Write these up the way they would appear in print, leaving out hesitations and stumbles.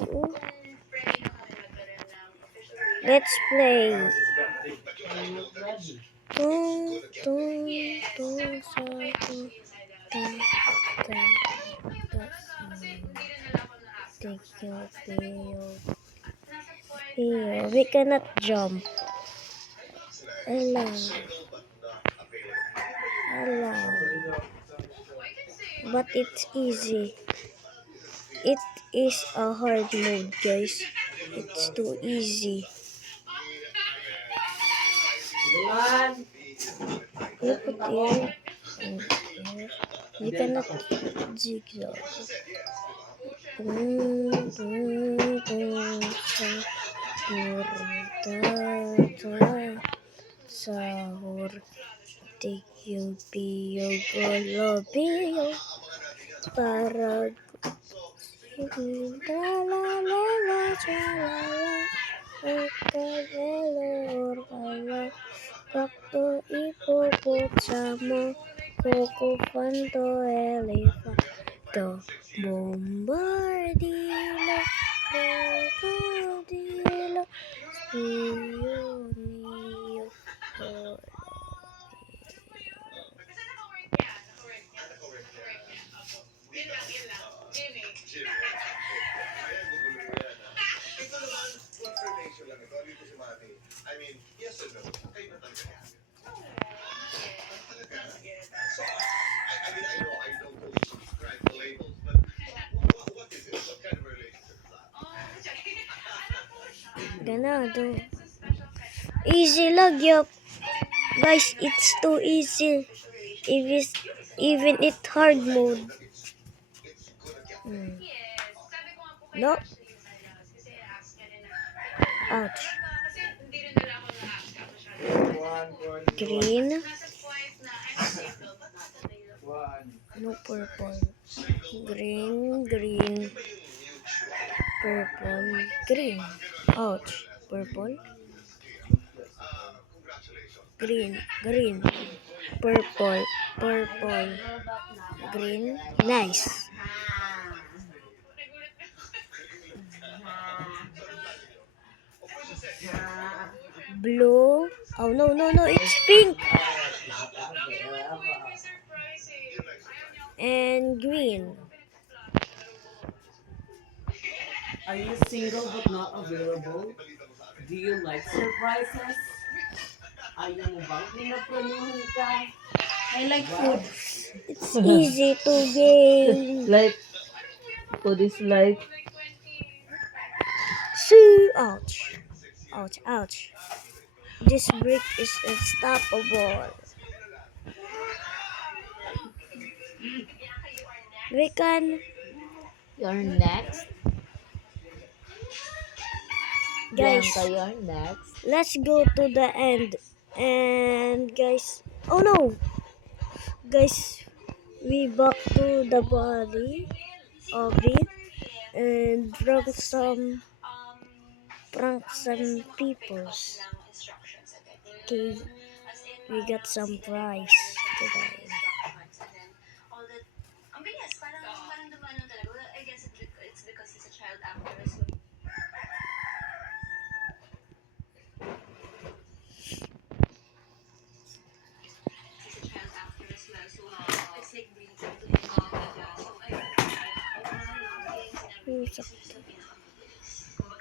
Oh. Let's play. Tung, tung, tung, sa, tung, tung, tung, tung. We cannot jump. Hello. But it's easy. It is a hard mode, guys. It's too easy. You put here and here. You cannot zigzag. Sahur tigil piyo golo piyo para la chalala velor kala kakto hipopotamo coco fanto elefanto bombardilo crocodilo spionio ganado. Easy lang yup. Guys, it's too easy. Even it hard mode. No. Ouch. Green. No purple. Green, green. Purple, green. Ouch. Purple. Green, green. Purple, purple. Green. Nice. Blue. Oh, no, no, no. It's pink. And green. Are you single but not available? Do you like surprises? Ayaw mo bang pinaplanuhan ka? I like food. It's easy to gain. Life. Food is life. Ouch. Ouch, ouch. This brick is unstoppable. We can, You're next. guys, Bianca, you're next. let's go to the end. And guys, oh no, guys, we back to the body of it and prank some peoples. Okay, we got some prize today.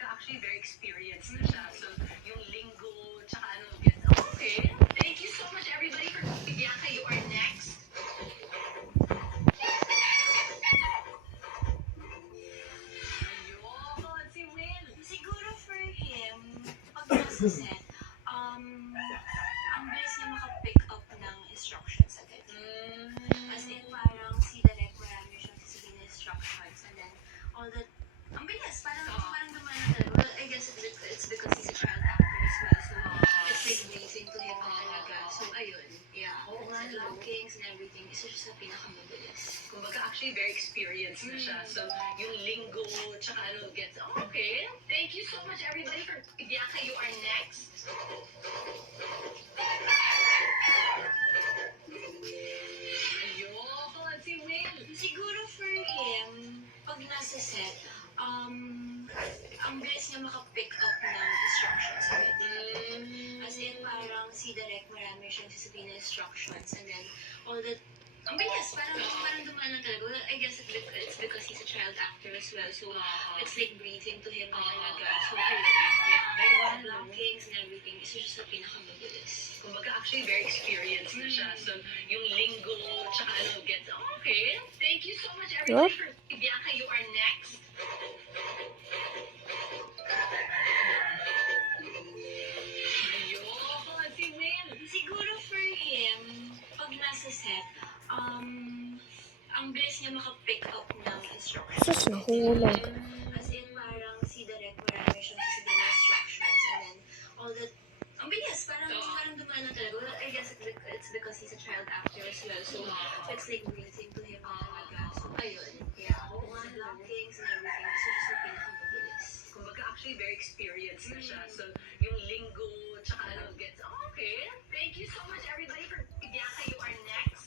Actually very experienced na siya. So, yung linggo, tsaka ano, okay. Thank you so much everybody for Bianca, you are next. Ayun, si Will. Siguro for him, pag nasa set, ang bilis niya makapick up ng instructions agad. As in, parang si Direk, marami siyang sasabihin na instructions, and then, all that, ang bilis, parang gumana talaga. Well, I guess it's because he's a child actor as well, so it's like amazing to him na talaga. So, ayun, yeah. Sa lockings and everything, isa siya sa pinakamabilis. Kumbaga, actually very experienced na siya. So, yung linggo, tsaka ano, gets, okay. Thank you so much everybody for Bianca, you are next. Ayun, si Will. Siguro for him, pag nasa set, ang bilis niya makapick up ng instructions agad. As in, parang si Direk, marami siyang sasabihin na instructions, and then all that, ang bilis, parang dumaan lang talaga. Well, I guess it's because he's a child actor as well, so it's like breathing to him na talaga. So, ayun, yeah, blockings and everything, isa siya sa pinakamabilis. Kumbaga, actually, very experienced na siya. So, yung lingo, tsaka ano, gets, okay. Thank you so much, everybody, for Bianca, you are next. Ayun, si Will. Siguro for him, pag nasa set, ang bilis niya makapick up ng instructions. Sus, nahulog. As in, parang si Direk, marami siyang sasabihin na instructions, and then all that, ang bilis, parang dumaan lang talaga. Well, I guess it's because he's a child actor as well, so it's like breathing to him na talaga. So, ayun, yeah, blockings and everything, isa siya sa pinakamabilis. Kumbaga, actually, very experienced na siya. So, yung lingo, tsaka ano, gets, okay. Thank you so much, everybody, for Bianca, you are next.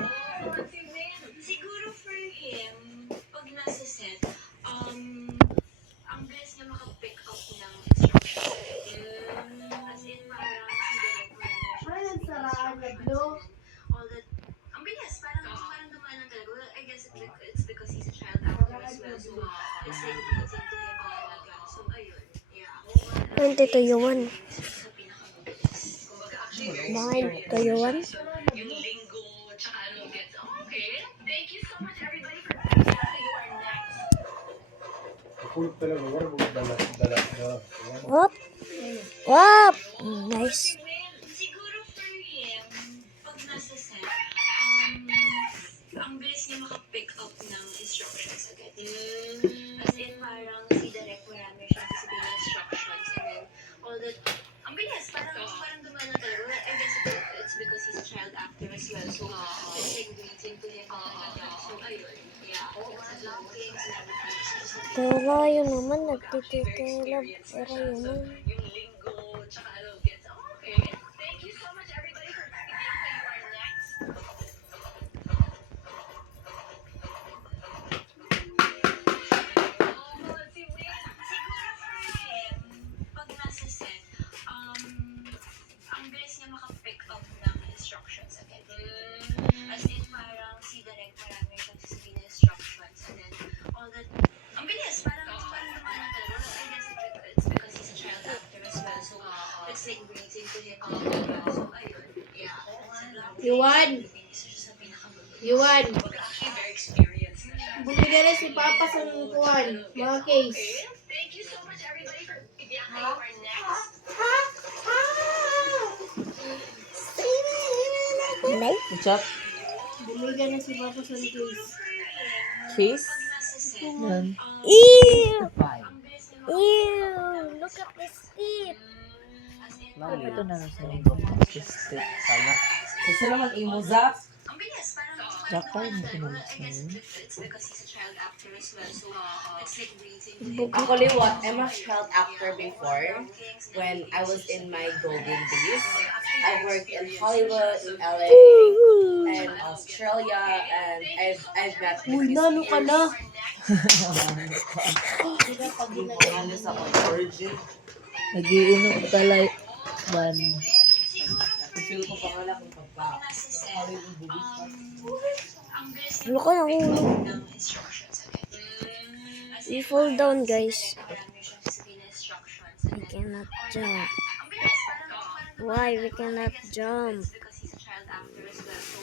Ayun, si Will. Siguro for him, pag nasa set, ang bilis niya makapick up ng instructions. As in, parang si Direk, marami siyang sasabihin na instructions. All that, ang bilis, parang dumaan lang talaga. Well, I guess it's because he's a child actor as well, so it's like breathing to him na talaga. So, ayun, yeah. Nanti tuyuan. Isa siya sa pinakamabilis. Kumbaga, actually, very Bakit experienced tuyuan? na siya. So, yung lingo, tsaka ano, gets, okay. Thank you so much, everybody, for Bianca, you are next. Pulot talaga, wala mo dala. Whoop. Whoop. Nice. Siguro for him, pag nasa set, ang bilis niya makapick up ng instructions agad. As in, parang si Direk, marami siyang sasabihin na instructions, and then all that, ang bilis, parang dumaan lang talaga. Well, I guess it's because he's a child actor as well, so it's like breathing to him na talaga. So, ayun, yeah, blockings and everything, isa siya sa Pero yun naman, nagtititilab. Pero yun naman. Yung lingo, tsaka ano, gets, okay. Thank you so much, everybody, for Bianca, you are next. Oh, si Will. Siguro for him, pag nasa set, ang bilis niya makapick up ng instructions agad. As in, parang si Direk, marami siyang sasabihin na instructions, and then all that, ang bilis, parang dumaan lang talaga. Well, I guess it's because he's a child actor as well, so it's like breathing to him na talaga. So, ayun, yeah. Yuan. Isa siya sa pinakamabilis. Yuan. Kumbaga, actually, very experienced na siya. Bumigay na si Papa sa kuwan. Mga case. Okay. Thank you so much, everybody, for Bianca, you are next. Like? What's up? Bumigay na si Papa sa case. Case? Pag nasa set, Yan. Ew. ang bilis niya Ew. Look at this teeth. Ito na lang sa Sana. Kasi naman imo, Zach. ang bilis, parang Dakay mo dumaan lang kinalas talaga. na I yun. guess it's because he's a child actor as well, so it's like breathing to him. Actually, what? I'm a child actor before. When I was in my golden days, I worked in Hollywood, in LA, and Australia, and I've met Uy, nano ka na? Honest ako, virgin. Nagiinom talay. Ban. Feel ko pa wala kung pagpa. Nasa set, ang bilis niya Ano ka nahulog? ng instructions agad. As We in, fall down, parang guys. si Direk, marami siyang sasabihin na instructions, We and then cannot jump. ang bilis, parang Why we cannot jump? it's because he's a child actor as well, so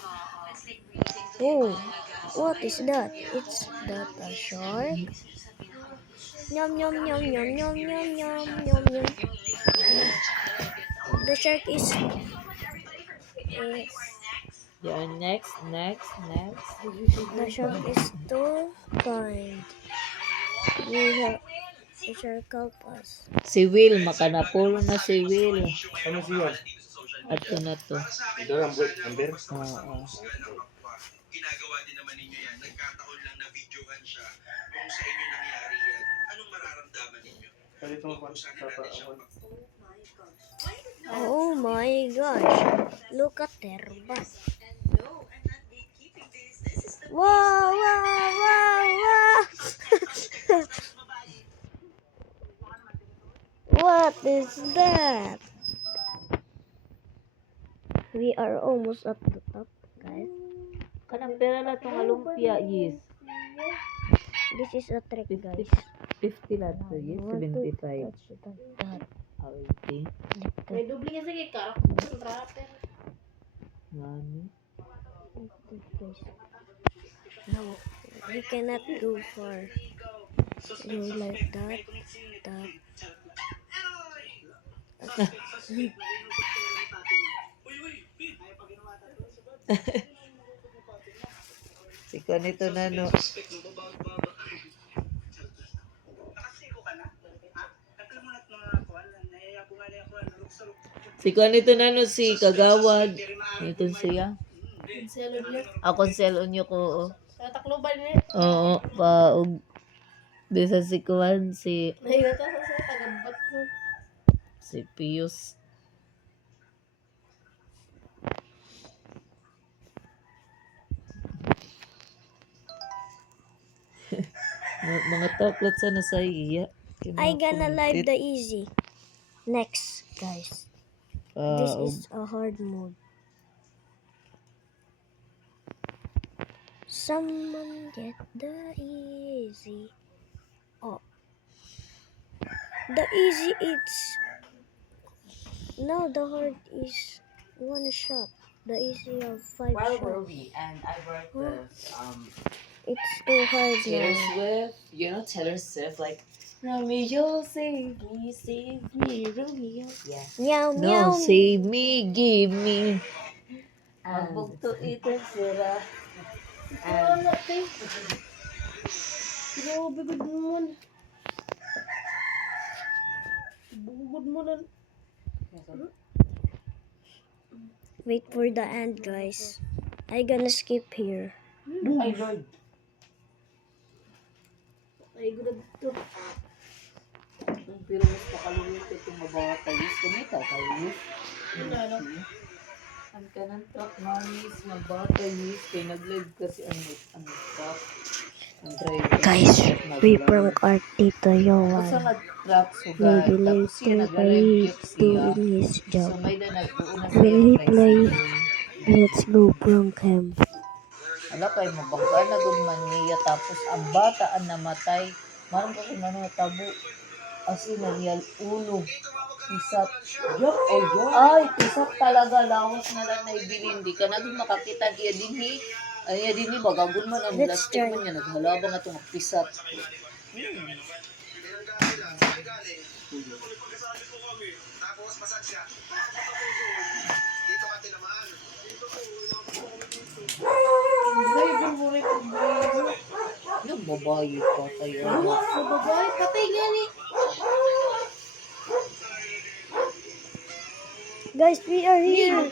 it's like breathing to him Oh, na talaga. So, what is that? It's that a shark? Yum yum yum yum yum yum yum yum yum. The shark is. Yes. You're next. The shark is too kind. We have the shark help us. Si Will, makanapulo na si Will. Ano siya? At ito na to. Ito ang break number. Oo. Ginagawa din naman ninyo yan. Nagkataon lang na videohan siya. Kung sa inyo nangyari yan, anong mararamdaman ninyo? Kalito mo pa sa Oh my gosh! Look at their butt. Wow, wow, wow, wow. What is that? We are almost at the top, guys. Kanang pera na itong alumpia, yes. This is a trick, guys. 50 lang to, yes. You want to 75. touch that. Okay. May doble kasi kay karakter rapper. Ngani? Guys. No, we cannot go far. Go like that. That. Si Juanito Nano. Si Juanito Nano, si Kagawad. Ito siya. Selo niya. Akonselo nyo ko. Tatakloban niya. Oo, paug. Bisa si Juan, si Nahigata sa tagabat ko. Pius. Mga taklat sana sa iya. I gonna live the easy. Next, guys. This is a hard mode. Someone get the easy. Oh. The easy it's now the hard is one shot. The easy of 5 Where were shots. we? And I worked with It's too hard Taylor now. Swift. You know Taylor Swift, like Romeo, save me, Romeo. Yeah. Meow meow. No, save me, give me. And Magbugto ito sira. Wala kay. Pero bigod mo man. Bugod mo na. Wait for the end, guys. I gonna skip here. I learned. Ay, gud to. Pero mas pakalunod itong mabata. Yes, kumita tayo. Ano? Ang kanang truck mamis, mabata. Yes, kaya nag-live kasi ang truck. Ang driver. Guys, we Nag-live. prank art Tito Basta Yowan. nag-truck sugat. Maybe Tapos siya later nag-live by gift siya. doing his So job. may na nag-uuna Will he play? tricycle. Let's go prank him. Wala kay mabangga na gumman niya tapos ang bata ang namatay. Marang ko kung ano tabo. Asin na niya ulo. Tisap. Ay, tisap talaga. Lawas na lang na ibilin. Di ka na din makakita iya dinhi. Ay, iya dinhi. Bagagun man ang Let's plastic try. man niya. Naghalabang na itong pisat. Tapos masag siya. Dito ka tinamaan. Driver mo rin kung driver. Yung babae pa tayo. Sa babae, patay gani. Guys, we are here.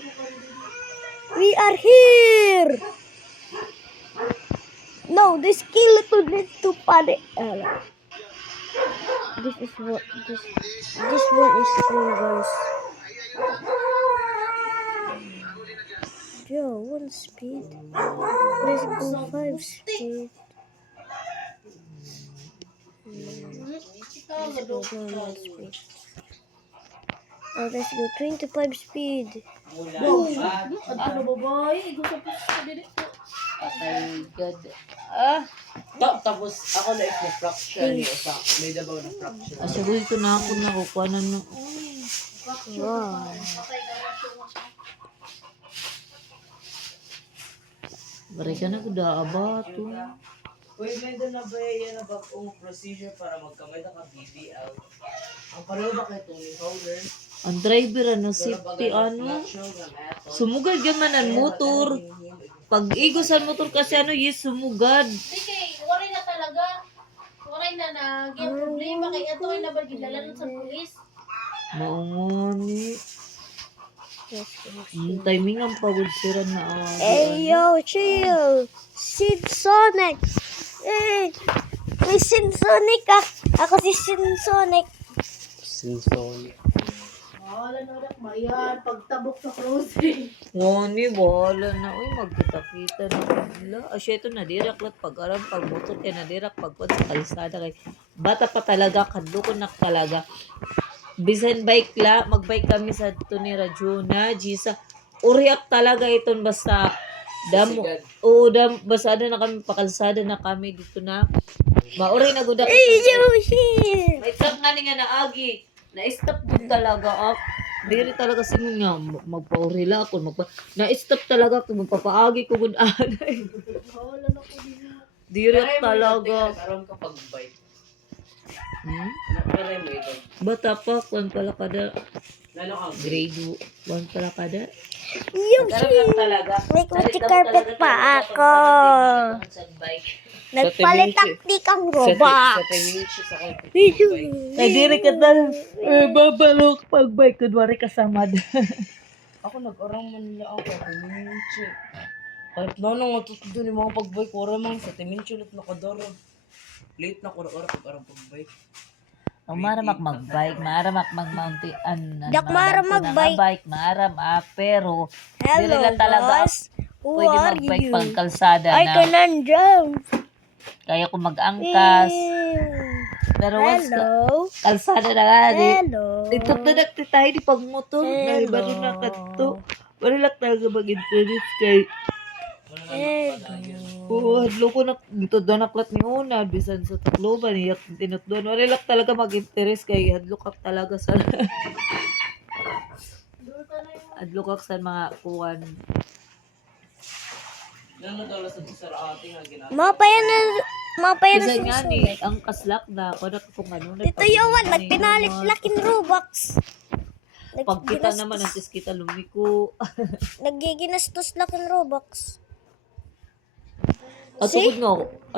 We are here. No, the skeleton needs to panic. This is what this one is cool, guys. Yo, 1 speed. Let's go 5 speed. Let's go normal speed. Oh, let's go 25 speed. Ano na babae? Gusto po sa dito. Patay God. Tapos ako na fracture niya sa may dabaw na fracture. Asagoy ko na ako na kukuha na no. Wow. Bari ka na kuda abato. Uy, may doon na ba yan na bagong procedure para magkamay na ka BBL? Ang pareho ba kay Tony Howler? Ang driver ano safety ano. Sumugad yun man ang motor. Pag igos ang motor kasi ano yes sumugad. Sige, waray na talaga. Waray na yung problema kay ato ay nabal gidala sa pulis. Maungoni. Timing ang pagod sira na awag. Hey, yo, chill. Sid Sonic. Eh, may Sin Sonic ah. Ako si Sin Sonic. Silson. Wala na rin. Mayan. Pagtabok sa closing. Ngani, wala na. Uy, magkita-kita na bigla. Asya, ito nadiraklat pag-aram, pag-motor kaya nadirak pagpad sa kalsada. Kay bata pa talaga, kadlo ko na talaga. Bisan bike la, magbike kami sa ito ni Rajuna, Gisa. Uriak talaga iton basta damo. Oo, basta na kami, pakalsada na kami dito na. Mauri na gudak. May stop nga ni nga naagi. Na-stop din talaga ako. Diri talaga sino nga magpaurila ako na-stop talaga ako magpapaagi ko gud anay. Wala na ko din. Diri talaga. Karon kapag bike. Naparay mo ito. Bata pa kung pala kada Lalo ang grade 1 pala kada. Karon talaga. May kutsi carpet pa ako. Sa bike. Nagpalit taktik ang robot. Sa Teminci sa kapag Ay diri ka tal. Babalok pag bike kunwari kasamad. Ako nag-arang man nila ako sa Teminci. Kahit na nang matutudo ni mga pag-bike, wala man sa Teminci ulit nakadara. Late na kura-kura pag-arang pag-bike. O maramak magbike, maramak magmountain. Dak maram magbike. Maram pero diri Hello, lang talaga boss. Who pwede are magbike you? pag kalsada I na. can jump. Kaya ko mag-angkas. Pero once Hello. kalsada na nga, Hello. dito na nagtitay di pag motor. Dahil ba rin nakato. Wala lang talaga mag-interest kay oo, hadlo ko na dito doon naklat ni una. Bisan sa Tacloban, iyak tinutdoon. Wala lang talaga mag-interest kay hadlo ka talaga sa hadlo ka sa mga kuwan. Nanadala sa ating nga ginagawa. Mapayan Bisan na nga susunod. ni, ang kaslak na ako na kung ano. Tito Yowan, nagpinalit-lakin Robux. Pagkita naman, antes kita lumiko. Nagiginastos lakin Robux. At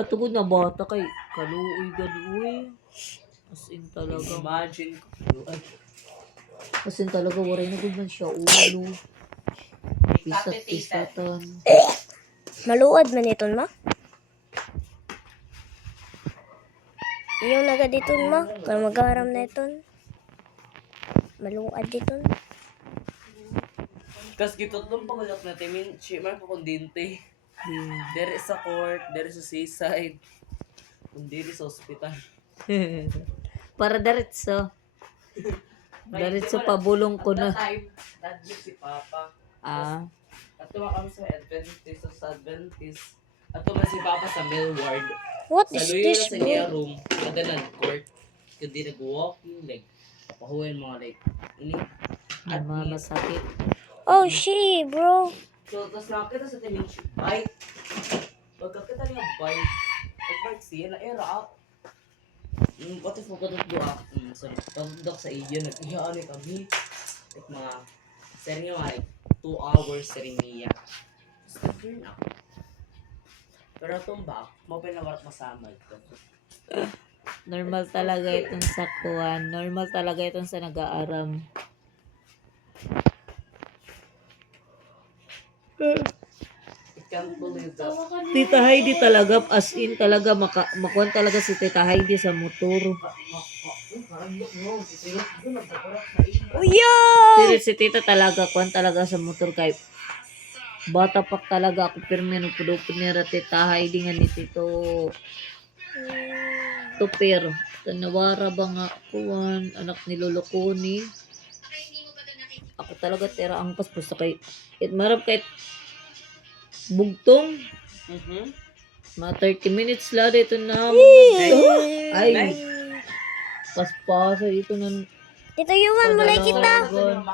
tugod na bata kay kaluoy galuoy. As in talaga. Imagine ko. As in talaga, waray na gud man siya ulo. Pisat-pisatan. Maluad man iton ma. Yung naga diton ma, kung magaram na iton. Maluad diton. Kas gitotong pangalak na Teminci, man ko kundinte. Dere sa court, dere sa seaside. Kundi sa ospital. Para diretso. Diretso pabulong ko na. Dadyo si Papa. Ah. Ato kami sa Adventist. Ato man si Papa sa Millward. What Sa is Luyo this sa bro? iya room, kada nag-court. Kundi nag-walking, like, papahuin mga like, ini. Ang mga masakit. Oh shit bro. So, tapos nakakita sa Teminci, bike. Pagkakita niya bike, pag-bike siya, na-era up. What if magkatut doa? So, pagdok sa iyo, nag-iyaan kami. Like mga, sering nga like, 2 hours sering niya. Tapos nag-turn up. Pero itong back, mo pinawarat masamad ko. Normal talaga itong sa kuwan. Normal talaga itong sa nag-aaram. I can't believe that. Tita Heidi talaga, as in talaga, makuhan talaga si Tita Heidi sa motor. Uyo! Si Tita talaga, kuhan talaga sa motor kay bata pa talaga ako pirme no pudupod ni Tita Heidi nga ni Tito Tupir. Tanawara ba nga kuhan, anak ni Lolo Connie. Ako talaga tira ang paspas kay marap kay bugtong. Mga 30 minutes lang dito na. Ay, paspasa ito na. Tito Yowan, mulay kita. Tito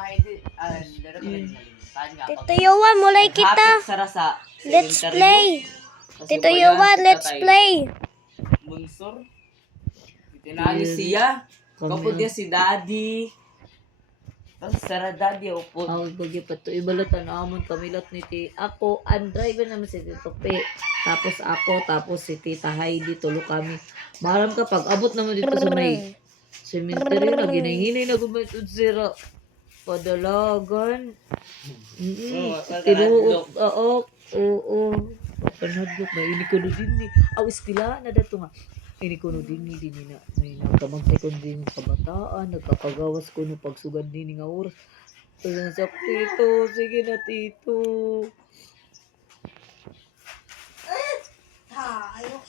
Tito Yowan, mulay kita. Sarasa. Let's play. Tito Yowan, let's play. Bunsor. Tinali siya. Kapag niya si Daddy. Tapos sara Daddy upo. Ako bagi pa to ibalatan amon kamilat ni ti ako ang driver naman si Tito Pe. Tapos si Tita Heidi tulo kami. Maram ka pag abot naman dito sa may cemetery na ginay-hinay na gumatod sira. Padalagan. Tinuok. Oo. Panadlok. May ini ko din ni. Aw, iskila na dato nga. Ini ko no din na nagkamagtay ko din kabataan, nagkakagawas ko no pagsugad din nga oras. Kaya sa tito, sige na tito. Tayo.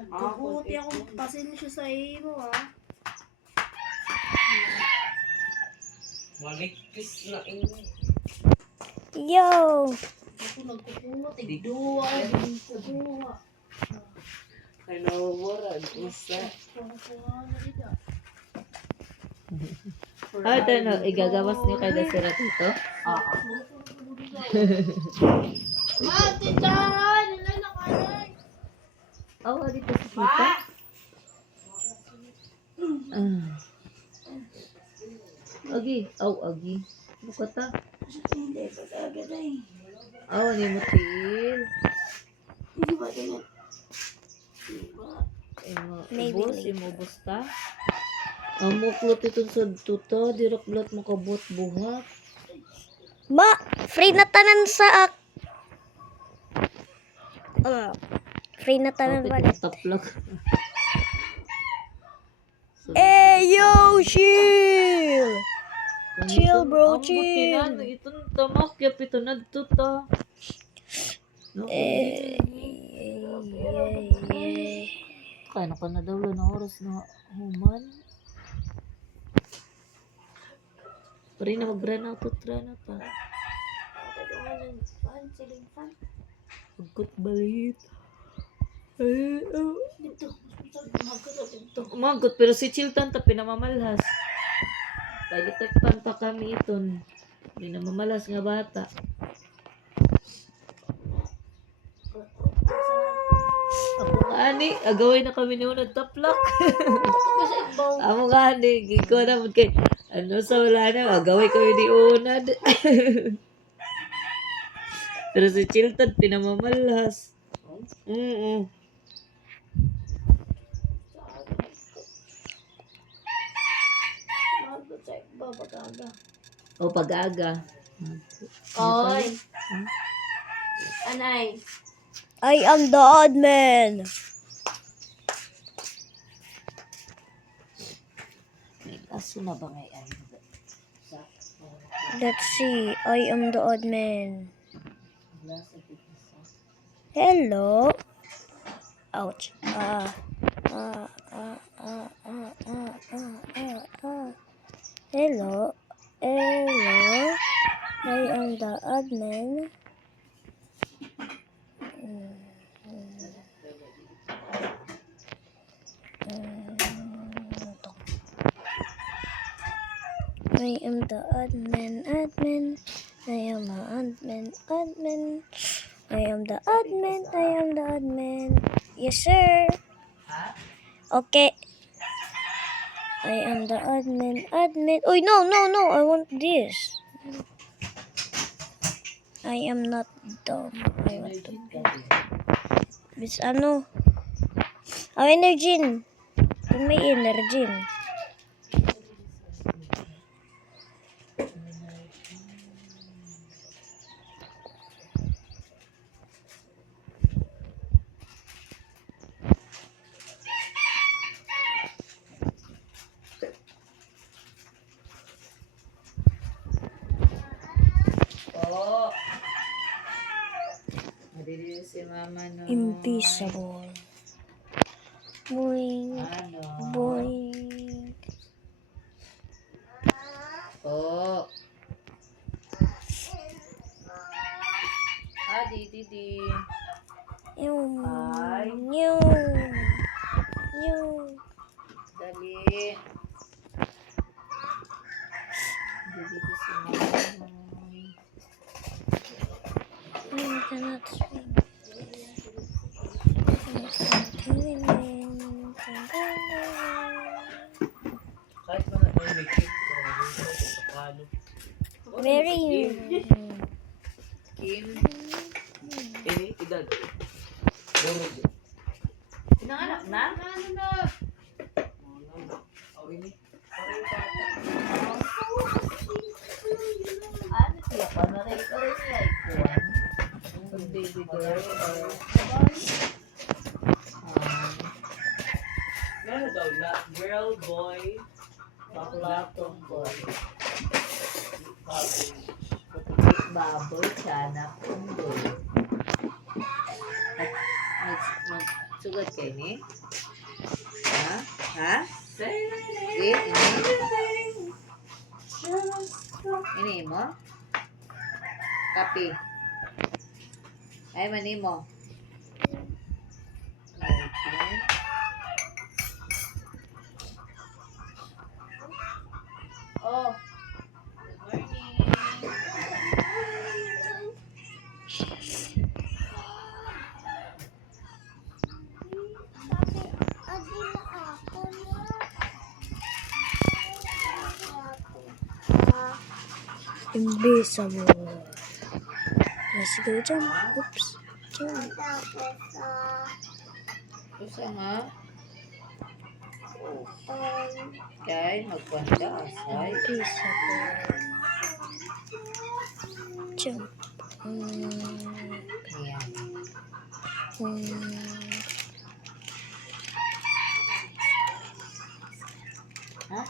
Nagkabuti ako pasensya sa imo ah. Maligpis na ini. Yo! Ako nagkukuha, tigduwa, tigduwa. Kanawaran, isa. Kuha na rin ah. Ah, no, igagawas niyo kay Dasira tito? Mati dyan! Nila na kanay! Oh, dito si tita. Agi, agi. Bukata. Hindi pa kagad ay. Ni mo til. Hindi ba ganyan? Maybe Ibos, later. imubos ta. Ang muklot itong sa tuto, dirok blot makabot buhat. Ma! Free na tanan sa free na tanan Bakit balik. taplak? Eh, yo, chill! Chill, bro, Ang chill. butinan, itong tamak, yap ito na tuto. No, kaya na ka na daw na oras na human. Pari na mag-run out at run out ah. Pagkot balit. Ay, umagot, pero si Chilton ta pinamamalhas. Palitekpan pa kami iton. Pinamamalhas nga bata. Ako nga ani, agawin na kami ni unang taplak. Ako nga ani, giko na mo kay, ano sa wala na, agawin kami ni unad. Pero si Chilton pinamamalhas. O pag-aga. Oy! Anay! I am the odd man. May aso na ba ngayon? Let's see. I am the odd man. Hello. Ouch. Hello. Hello. I am the odd man. I am the admin. I am the admin. I am the admin. Yes, sir. Okay. I am the admin. Oh, no. I want this. I am not dumb. I want to be. Bis ano? Energy. Kung may energy. Oh. Nadiri si mama no. Invisible. Boing. Ano? Boing. Oh. Di. Yung. Ay. Yung. Dali. Dili si mama. I cannot swim. Kahit mga umikip, sa palo. Very. Kim. Edad. Pinanganak na? Ano na? Oh, ini. Ano siya pa na rin? Ikaw siya ikuan. Pag baby girl. girl, boy. Bakla tomboy. Putik baboy, tiyanak tomboy. Magsugat kayo ni? Ha? Ha? Ini? Ini mo? Kapi. Ay, mani mo. Okay. Oh. Good morning. Invisible. Let's go jump. Oops. Jump. Gusto nga? Okay, magkwanda asay. Invisible. Jump. Ayan. Ha?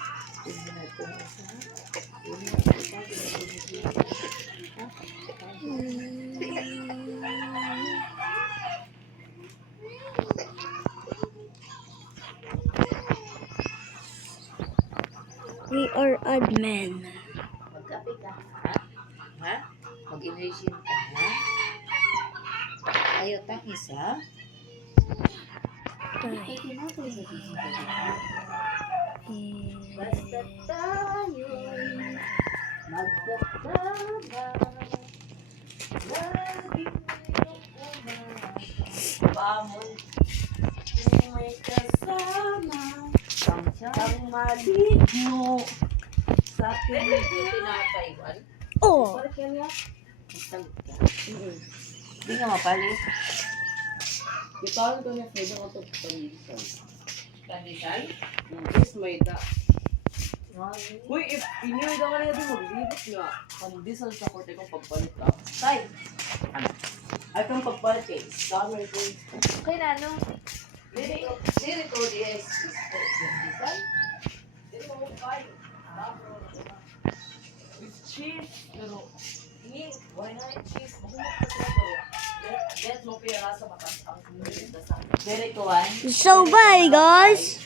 Tingnan natin asa. We are admin. Magkape ka, ha? Ha? Mag-immersion ka, ha? Ayaw tangis, ha? Pwede na po sa basta tayo'y magkasama. Laging Pamon, kung may kasama, ang maligno sa akin. tinapaywan. Oh. Hindi nga mapalit. Itawan ko na pwede ko ito panisan. Pandesal? Yes, may da. Uy, if inyo daw ka na din maglibot nga. Pandesal sa korte kong pagpalit ka. Tay! Ay kang pagpalit eh. Summer ko. Okay na, no? Dili ko diya is pandesal? Hindi mo ko kayo. With cheese. Pero, hindi. Why not cheese? Mahumot ka sila pero. Get mo pera sa matas ang kumulita sa. Very kuwan. So bye guys.